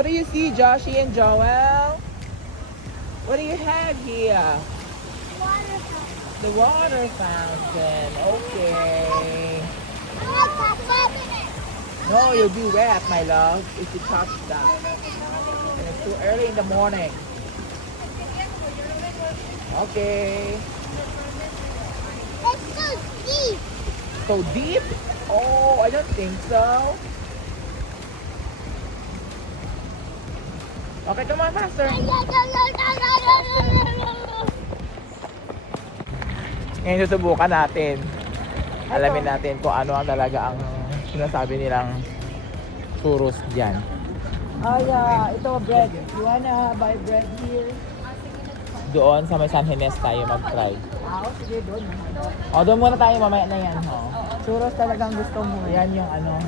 What do you see, Joshy and Joel? What do you have here? Water fountain. The water fountain. Okay. No, you'll be wet, my love, if you touch that. And it's too early in the morning. Okay. It's so deep. So deep? Oh, I don't think so. Okay, come on, faster. Ngayon susubukan natin. Alamin natin kung ano ang talaga ang sinasabi nilang churros dyan. Yeah, ito bread. You wanna buy bread here? Doon sa may San Ginés tayo mag-try. Sige, doon. Doon muna tayo, mamaya na yan. Churros talagang gusto mo. Yan yung ano,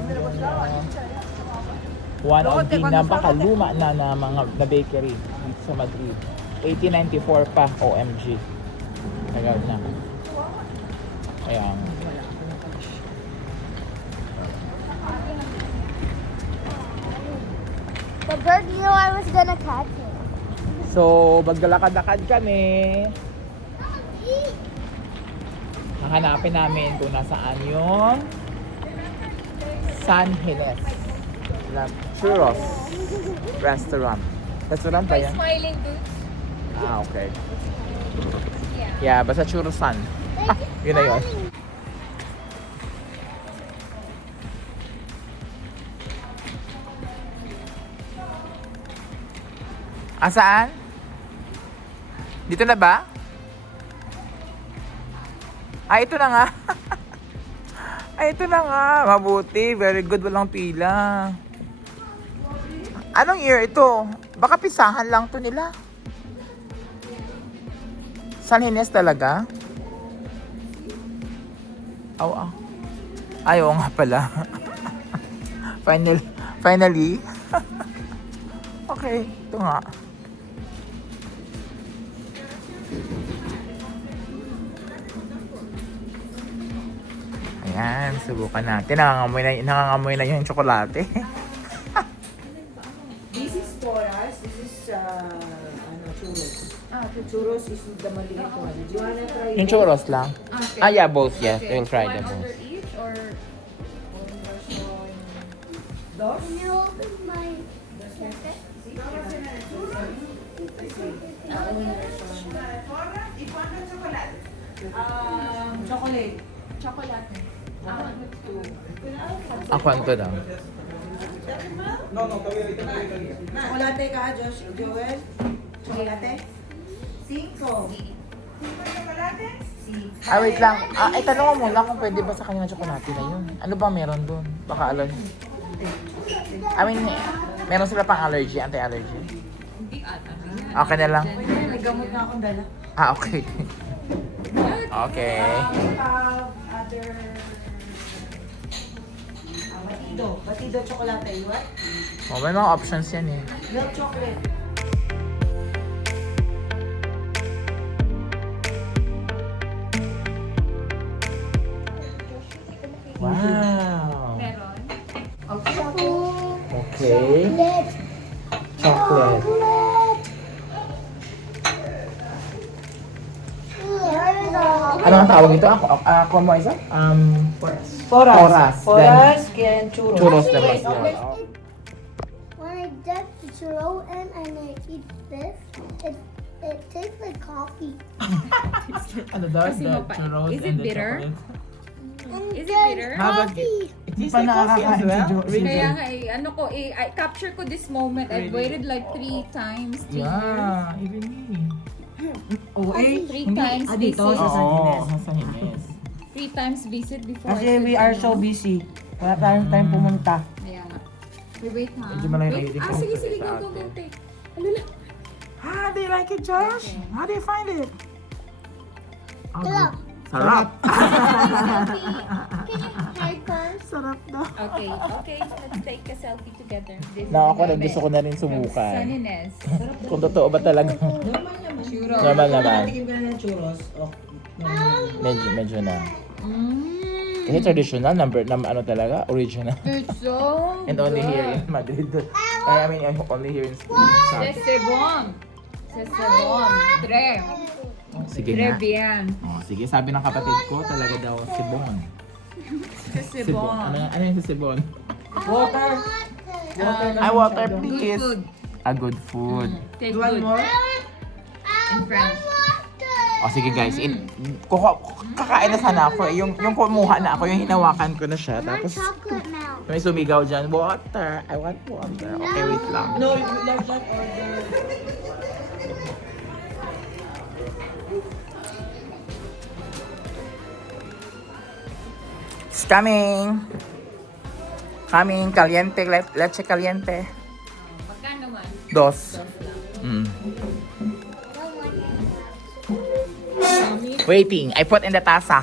one of the napakaluma na mga na bakery dito sa Madrid. 1894 pa, OMG. Tagal na. Ayan. The bird knew I was gonna catch it. So, maglalakad-lakad kami. Hahanapin namin kung nasaan yung San Ginés na Churros Restaurant. Restaurant ba yan? Smiling boots. Okay. Yeah. Yeah, basta Churrosan. Yun na yun. Saan? Dito na ba? Ito na nga. Ito na nga. Mabuti. Very good. Walang pila. Anong year ito? Baka pisahan lang to nila. San Ginés talaga? Ayaw nga pala. Finally. Okay, ito nga. Ayan, subukan natin. Nangangamoy na yung tsokolate. This is for us. This is churros. The churros is the maliit one. Do you wanna try Yung churros lang. Okay. Yeah, both. Yes, Okay. we'll try One them both. order each or dos? Can you open my jacket? Chocolate. chocolate? Ako ang to lang. Chocolate ka, Josh? Joel? Chocolate? 5. Wait lang. Tanong mo muna kung pwede ba sa kanya tsokolate na yun. Ano ba meron dun? Baka alam. Meron sila pang allergy, anti-allergy. Hindi ata. Okay na lang. May gamot na akong dala. Okay. Okay. We have other... Batido chocolate. You want? May mga options yan eh. Milk chocolate. Wow. Meron. Okay. Chocolate. Ano ang tawag ito? Ako mo isa? Foras. Foras, kaya churros. Churros naman. When I dip the churro in and I eat this, it tastes like coffee. Ano daw? Kasi mapait. Is it bitter? And Is it then bitter? coffee. Hindi pa nakakain si Kaya nga ko I capture ko this moment. I've waited like 3 times. 3 years. Yeah, even me. Oh, eh. 3 times dito visit. sa San Ginés. sa San Ginés. 3 times visit before Kasi I we could, are so busy. Wala tayong time pumunta. Yeah. Wait ha. Medyo malayo Wait. kayo Sige, dito sige. sa Go, atin. take. Alala. Do you like it, Josh? Okay. How do you find it? Sarap. Sarap. Can you try first? Sarap daw. Okay, let's take a selfie together. This is Ako the rin gusto ko na rin From subukan. San Ines. Kung totoo ba talaga. Normal naman. Churros. Normal naman. Tikim ka na ng churros. Oh. Medyo na. Mm. Kasi traditional, ano talaga, original. It's so And only good. here in Madrid. I mean, only here in South. Sesebon. Sesebon. Tre. Sige Tre nga. bien. Oh, sige, sabi ng kapatid ko, talaga daw Sibon. Sesebon. Ano yung sa Sibon? Water. Water Ay, water Good please. food. A good food. Taste You want good. more? In France. O sige guys, kakain na sana ako. Yung kumuha na ako, yung hinawakan ko na siya. I want Tapos chocolate milk. may sumigaw dyan, water. I want water. Okay, wait lang. No, you left that order. It's coming. Coming, caliente, leche caliente. Magkano man? Dos. Mm. Waiting. I put in the tasa.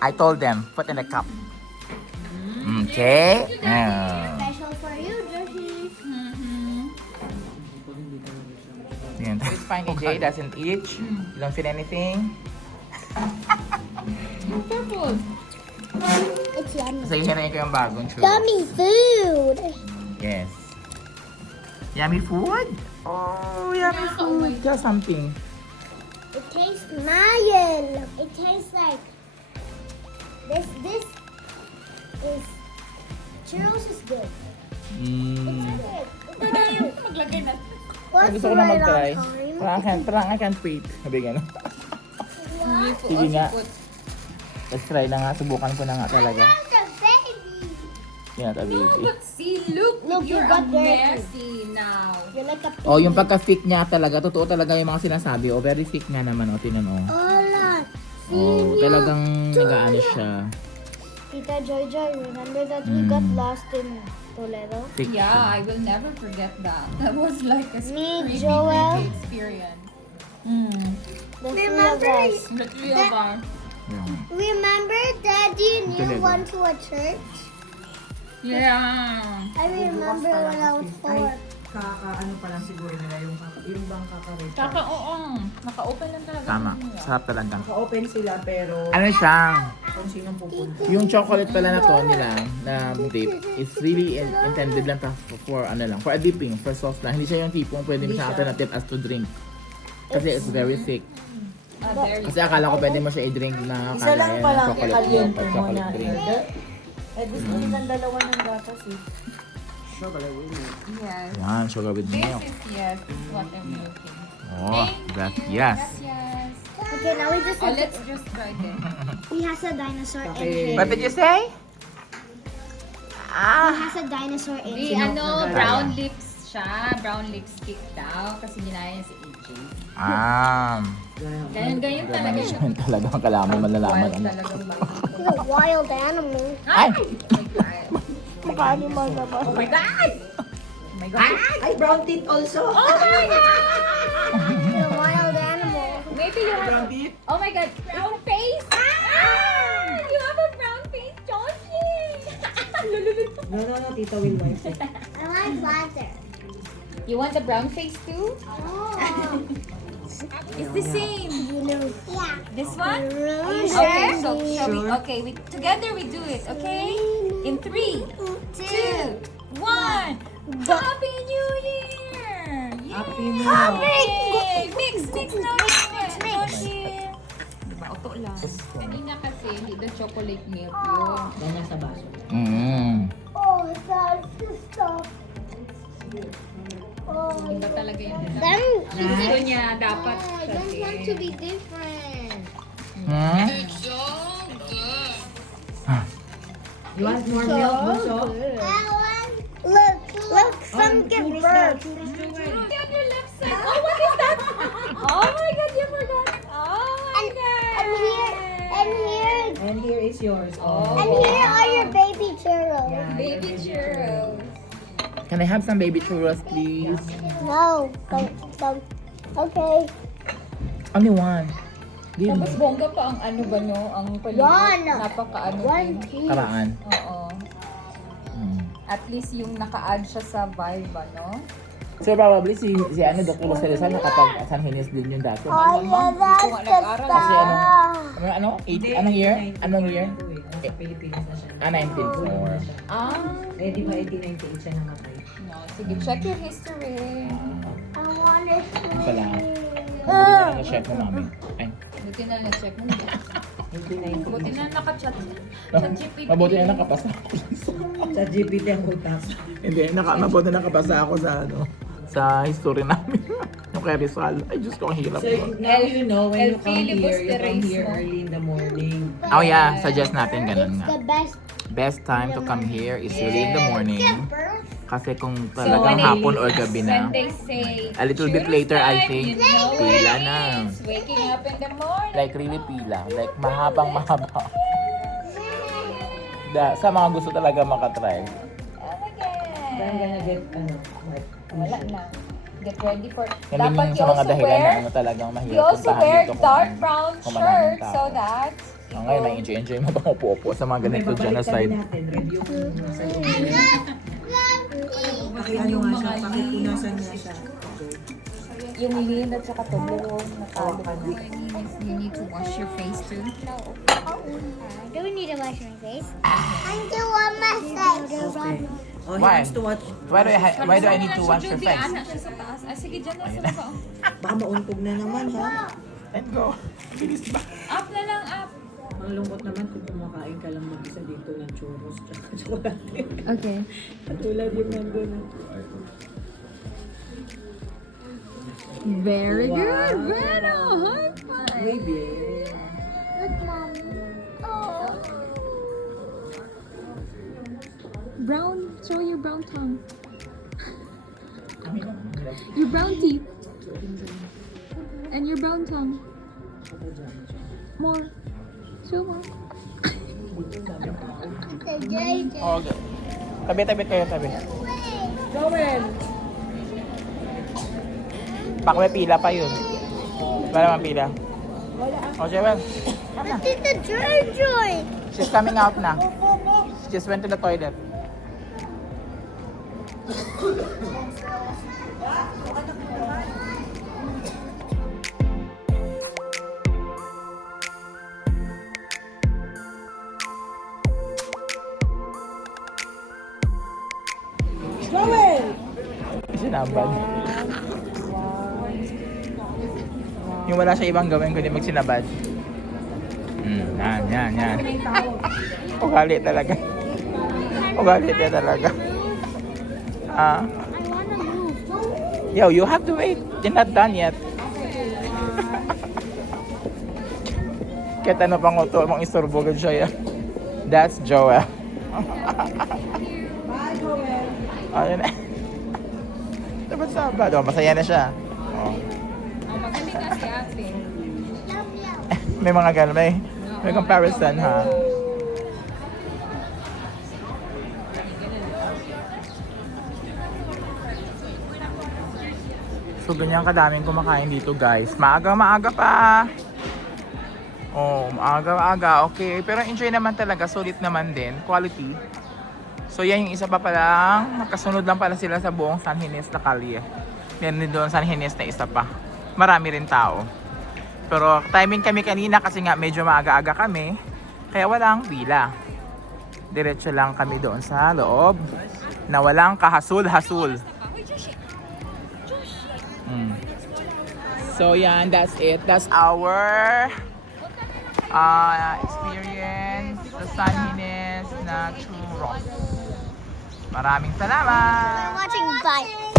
I told them, put in the cup. Okay. Special for you, Joshi. Yan. It's fine, EJ doesn't eat. You don't feel anything. Purple. It's yummy. Kasi hinayin ko yung bagong churros. Yummy food. Yes. Yummy food? Oh, yummy food. Just something. It tastes mild. It tastes like this. This is churros is good. Mm. Pwede yung maglagay na. What's Gusto ko na right mag-try. on time? Parang I can't wait. Sabi nga. Sige nga. Let's try na nga. Subukan ko na nga talaga. That's a baby. Yan, a No, baby. but see, look, Look, you you're got a dirty. messy now. You're like a Oh, yung pagka-thick niya talaga. Totoo talaga yung mga sinasabi. Oh, very thick nga naman. Oh, tingnan oh. Hola. Oh, talagang nag-aano siya. Tita Joy, remember that we got lost in Toledo? Thick Yeah, siya. I will never forget that. That was like a Me, creepy, Joel. creepy experience. Mm. The three of us. The three of us. Yeah. Remember, Daddy and you Toledo. went to a church? Yeah. I remember when I was 4. Ano pa lang siguro nila yung bang kaka-rate. Oo. Naka-open lang talaga. Tama. niya. Sarap talaga. Naka-open sila pero Ano siya? kung sinong pupunta. Yung chocolate pala na to nila, na dip, is really intended lang for ano lang, for a dipping, for sauce lang. Hindi siya yung tipong pwede mo siya alternative as to drink. Kasi it's very thick. There you Kasi akala ko pwede mo siya i-drink na Isa lang kagaya pala ng chocolate milk kaliente or mo chocolate na. drink. Eh, gusto nilang dalawa ng gatas eh. Yes. Yan, sugar with This milk. is yes. This is what I'm looking. Oh, that's yes. Yes. Okay, now we just Oh, have let's just try this. He has a dinosaur in Okay. him. What did you say? He Ah! has a dinosaur in Di, him. brown lips siya. Brown lipstick daw. Kasi ginaya niya si AJ. Ah! Ganyan talaga siya. Yun talagang kailangan mo malalaman. Wild Ano. talagang He's a wild animal. Ay! Maka-animal na ba? Oh my God! Oh my God! Ay, brown teeth also! Oh my God! He's a wild animal. Maybe you have... Oh my God! Brown face! Ah! You have a brown face, Joshi! No, Tita will wipe it. I like butter. You want the brown face too? Oh. It's the same. Yeah. This one? Really? Okay, so shall we? Okay, together we do it. Okay? In 3, 2, 1. Happy New Year! Yay! Happy New Year! Yay! Mix now. Mix. Diba? Oto lang. Kanina kasi hindi the chocolate milk yun. Ganyan sa baso. Mm. Oh, that's the stuff. Oh, Iba talaga yun. them. Gusto niya dapat I siya don't want to din. be different. Hmm? You want more milk, Bunso? Look, some get burnt. Churros na Look at your left side. Oh, what is that? Oh my God, you forgot. Oh my God. And here, And here is yours. and here are your baby churros. Yeah, Baby churros. Can I have some baby churros, please? No, don't. Okay. Only one. Give me. Tapos bongga pa ang ano ba no? Ang paligid. One. Napaka-ano One din. piece. Karaan. Oo. Mm. At least yung naka-add siya sa vibe, ano? So probably si Dr. Rosalisa nakapag San Hines din yung dati. Oh, yeah, that's the nag-aral Kasi stuff. ano? 80, anong year? Anong year? Nasa Pilipinas na siya. Ah, 1904. Ah, Eh, di ba 1898 siya namatay? no, Sige, check your history. I want to Ano pala? swim. Na-check mo namin. Ay. Buti na na-check mo. Buti na naka-chat. Chat GPT. Mabuti na nakapasa ako. Sa GPT ang utas. Hindi, mabuti na nakapasa ako sa sa history namin. Yung kay Rizal. Ay, Diyos ko, ang hirap So ko. now you know when El you come here, you come filibusterismo. here early in the morning. Oh yeah, suggest natin ganun It's nga. the best. Best time to come here is early in the morning. Birth. Kasi kung when talagang they- hapon or gabi When na. they say, A little bit "Churros later, I time," think, you know what pila it na. means. Waking up in the morning. Like really pila. Like mahabang mahaba. Sa mga gusto talaga makatry. Oh my Then I'm gonna God. get, like, Wala na. Get ready for... Yan din Dapat yung you sa mga also dahilan na wear... ano talagang You mahirap also puntahan wear dito kung dark ano, brown kung maraming shirt tao. so that... Oh, ngayon, may enjoy mo bang upo-upo sa mga ganito dyan na side. natin, review ko muna sa loob. Pakiano nga siya, pakipunasan nga siya. Yung lean at saka tubuhon, natalo na. You need to wash your face too. Do we need to wash my face? I do want my face. Okay. Oh, he Why? wants to watch. Why do I need to wash your face? Ana siya sa taas. Ay, sige, dyan na sa baba. Baka mauntog na naman, ha? Let's go. Bilis ba? Up na lang, up. Ang lungkot naman kung kumakain ka lang mag-isa dito ng churros tsaka chocolate. Okay. Katulad yung nandun. Very Wow. good, Breno. High five. Maybe. Look, Mommy. Oh. Brown, show your brown tongue. Your brown teeth. And your brown tongue. More. Show more. The JJ. Oh, okay. Tabi kayo, tabi. Joel! Baka may pila pa yun. Wala naman pila. Oh, Jewel. Look at the JJ. She's coming out na. She just went to the toilet. Joel! Sinabad. Yung wala siya ibang gawin kundi magsinabad. Yan. Ugali talaga. Ugali niya talaga. I want to move. Yo, you have to wait. You're not done yet. Kahit ano pang uto, mong isturbo gud siya. That's Joel. Bye, Joel! Ayun na. Dapat sabad. Oh, masaya na siya. Oh. Magaling nga si ate. May mga ganun. May comparison ha. So ganyan kadaming kumakain dito guys. Maaga pa. Oh, maaga. Okay. Pero enjoy naman talaga. Sulit naman din. Quality. So yan yung isa pa palang. Magkasunod lang pala sila sa buong San Ginés na kalye. Meron din doon San Ginés na isa pa. Marami rin tao. Pero timing kami kanina kasi nga medyo maaga-aga kami. Kaya walang pila. Diretso lang kami doon sa loob. Na walang kahasul-hasul. So yan, that's it. That's our experience sa San Ginés na churros. Maraming salamat! Watching. Bye.